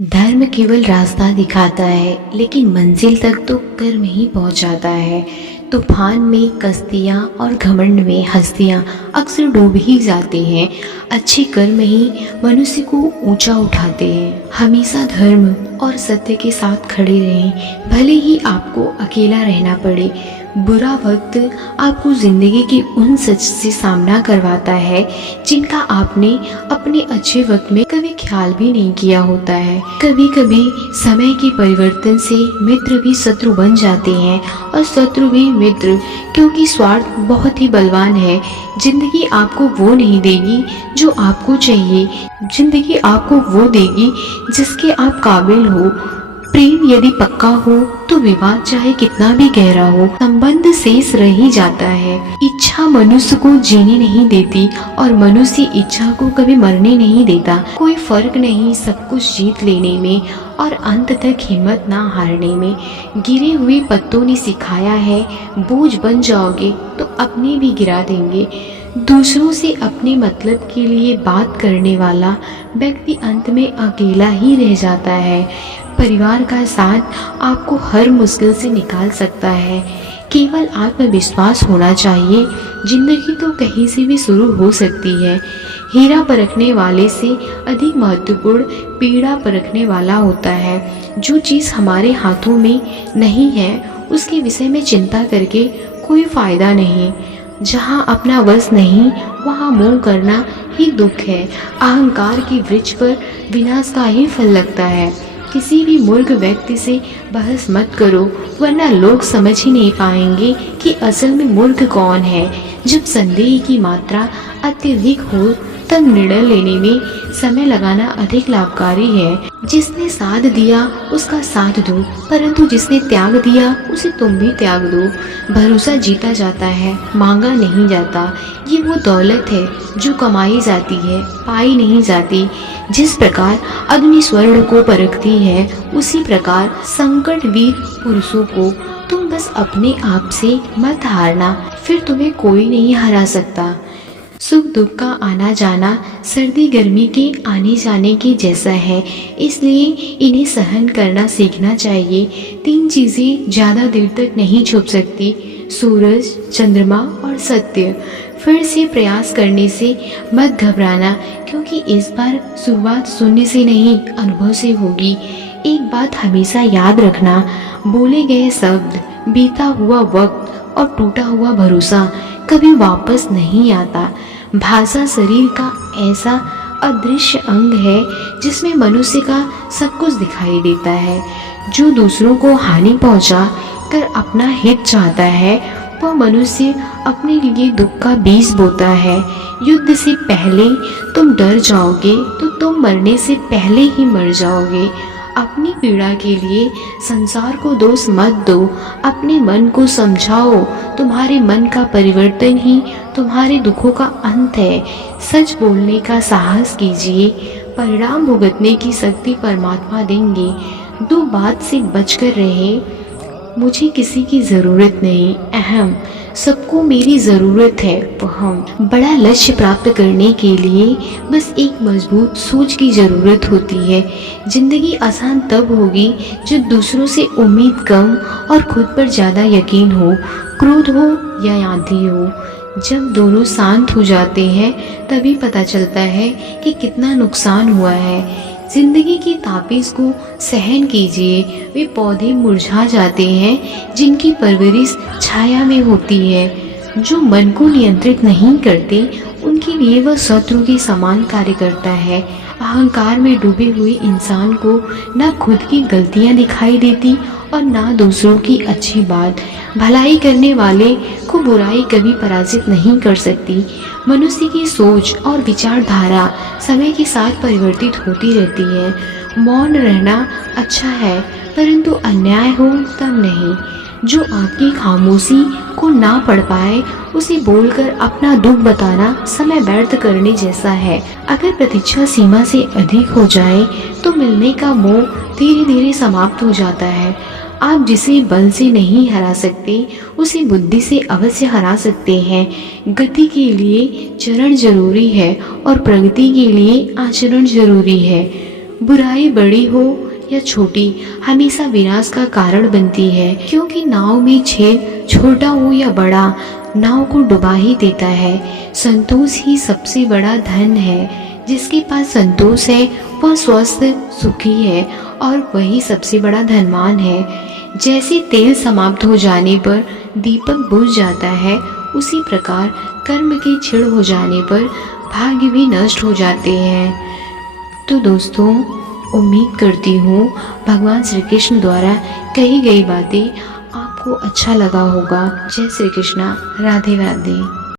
धर्म केवल रास्ता दिखाता है, लेकिन मंजिल तक तो कर्म ही पहुंचाता है। तूफान में कश्तियाँ और घमंड में हस्तियाँ अक्सर डूब ही जाते हैं। अच्छे कर्म ही मनुष्य को ऊंचा उठाते हैं। हमेशा धर्म और सत्य के साथ खड़े रहें, भले ही आपको अकेला रहना पड़े। बुरा वक्त आपको ज़िंदगी के उन सच से सामना करवाता है जिनका आपने अपने अच्छे वक्त में कभी ख्याल भी नहीं किया होता है। कभी कभी समय के परिवर्तन से मित्र भी शत्रु बन जाते हैं और शत्रु भी मित्र, क्योंकि स्वार्थ बहुत ही बलवान है। जिंदगी आपको वो नहीं देगी जो आपको चाहिए, जिंदगी आपको वो देगी जिसके आप काबिल हो। प्रेम यदि पक्का हो तो विवाद चाहे कितना भी गहरा हो, संबंध शेष रह ही जाता है। इच्छा मनुष्य को जीने नहीं देती और मनुष्य इच्छा को कभी मरने नहीं देता। कोई फर्क नहीं सब कुछ जीत लेने में और अंत तक हिम्मत ना हारने में। गिरे हुए पत्तों ने सिखाया है, बोझ बन जाओगे तो अपने भी गिरा देंगे। दूसरों से अपने मतलब के लिए बात करने वाला व्यक्ति अंत में अकेला ही रह जाता है। परिवार का साथ आपको हर मुश्किल से निकाल सकता है। केवल आत्मविश्वास होना चाहिए। जिंदगी तो कहीं से भी शुरू हो सकती है। हीरा परखने वाले से अधिक महत्वपूर्ण पीड़ा परखने वाला होता है। जो चीज़ हमारे हाथों में नहीं है उसके विषय में चिंता करके कोई फायदा नहीं। जहाँ अपना वश नहीं वहाँ मोह करना ही दुख है। अहंकार की वृक्ष पर विनाश का ही फल लगता है। किसी भी मूर्ख व्यक्ति से बहस मत करो, वरना लोग समझ ही नहीं पाएंगे कि असल में मूर्ख कौन है। जब संदेह की मात्रा अत्यधिक हो तब निर्णय लेने में समय लगाना अधिक लाभकारी है। जिसने साथ दिया उसका साथ दो, परंतु जिसने त्याग दिया उसे तुम भी त्याग दो। भरोसा जीता जाता है, मांगा नहीं जाता। ये वो दौलत है जो कमाई जाती है, पाई नहीं जाती। जिस प्रकार अग्नि स्वर्ण को परखती है, उसी प्रकार संकट वीर पुरुषों को। तुम बस अपने आप से मत हारना, फिर तुम्हें कोई नहीं हरा सकता। सुख दुख का आना जाना सर्दी गर्मी के आने जाने के जैसा है, इसलिए इन्हें सहन करना सीखना चाहिए। 3 चीज़ें ज़्यादा देर तक नहीं छुप सकती, सूरज, चंद्रमा और सत्य। फिर से प्रयास करने से मत घबराना, क्योंकि इस बार शुरुआत सुनने से नहीं अनुभव से होगी। एक बात हमेशा याद रखना, बोले गए शब्द, बीता हुआ वक्त और टूटा हुआ भरोसा कभी वापस नहीं आता। भाषा शरीर का ऐसा अदृश्य अंग है जिसमें मनुष्य का सब कुछ दिखाई देता है। जो दूसरों को हानि पहुंचा कर अपना हित चाहता है, वह मनुष्य अपने लिए दुख का बीज बोता है। युद्ध से पहले तुम डर जाओगे तो तुम मरने से पहले ही मर जाओगे। अपनी पीड़ा के लिए संसार को दोष मत दो, अपने मन को समझाओ। तुम्हारे मन का परिवर्तन ही तुम्हारे दुखों का अंत है। सच बोलने का साहस कीजिए, परिणाम भुगतने की शक्ति परमात्मा देंगे। 2 बात से बचकर रहे, मुझे किसी की ज़रूरत नहीं, अहम। सबको मेरी ज़रूरत है, वहम। बड़ा लक्ष्य प्राप्त करने के लिए बस एक मजबूत सोच की ज़रूरत होती है। ज़िंदगी आसान तब होगी जब दूसरों से उम्मीद कम और खुद पर ज़्यादा यकीन हो। क्रोध हो या आंधी हो, जब दोनों शांत हो जाते हैं तभी पता चलता है कि कितना नुकसान हुआ है। जिंदगी की तापीज को सहन कीजिए। वे पौधे मुरझा जाते हैं जिनकी परवरिश छाया में होती है। जो मन को नियंत्रित नहीं करते उनके लिए वह शत्रु के समान कार्य करता है। अहंकार में डूबे हुए इंसान को न खुद की गलतियां दिखाई देती और न दूसरों की अच्छी बात। भलाई करने वाले को बुराई कभी पराजित नहीं कर सकती। मनुष्य की सोच और विचारधारा समय के साथ परिवर्तित होती रहती है। मौन रहना अच्छा है, परंतु अन्याय हो तब नहीं। जो आपकी खामोशी को ना पढ़ पाए उसे बोलकर अपना दुख बताना समय व्यर्थ करने जैसा है। अगर प्रतीक्षा सीमा से अधिक हो जाए तो मिलने का मोह धीरे धीरे समाप्त हो जाता है। आप जिसे बल से नहीं हरा सकते उसे बुद्धि से अवश्य हरा सकते हैं। गति के लिए चरण जरूरी है और प्रगति के लिए आचरण जरूरी है। बुराई बड़ी हो या छोटी हमेशा विनाश का कारण बनती है, क्योंकि नाव में छेद छोटा हो या बड़ा नाव को डुबा ही देता है। संतोष ही सबसे बड़ा धन है। जिसके पास संतोष है वह स्वस्थ सुखी है और वही सबसे बड़ा धनवान है। जैसे तेल समाप्त हो जाने पर दीपक बुझ जाता है, उसी प्रकार कर्म के क्षीण हो जाने पर भाग्य भी नष्ट हो जाते हैं। तो दोस्तों, उम्मीद करती हूँ भगवान श्री कृष्ण द्वारा कही गई बातें आपको अच्छा लगा होगा। जय श्री कृष्णा। राधे राधे।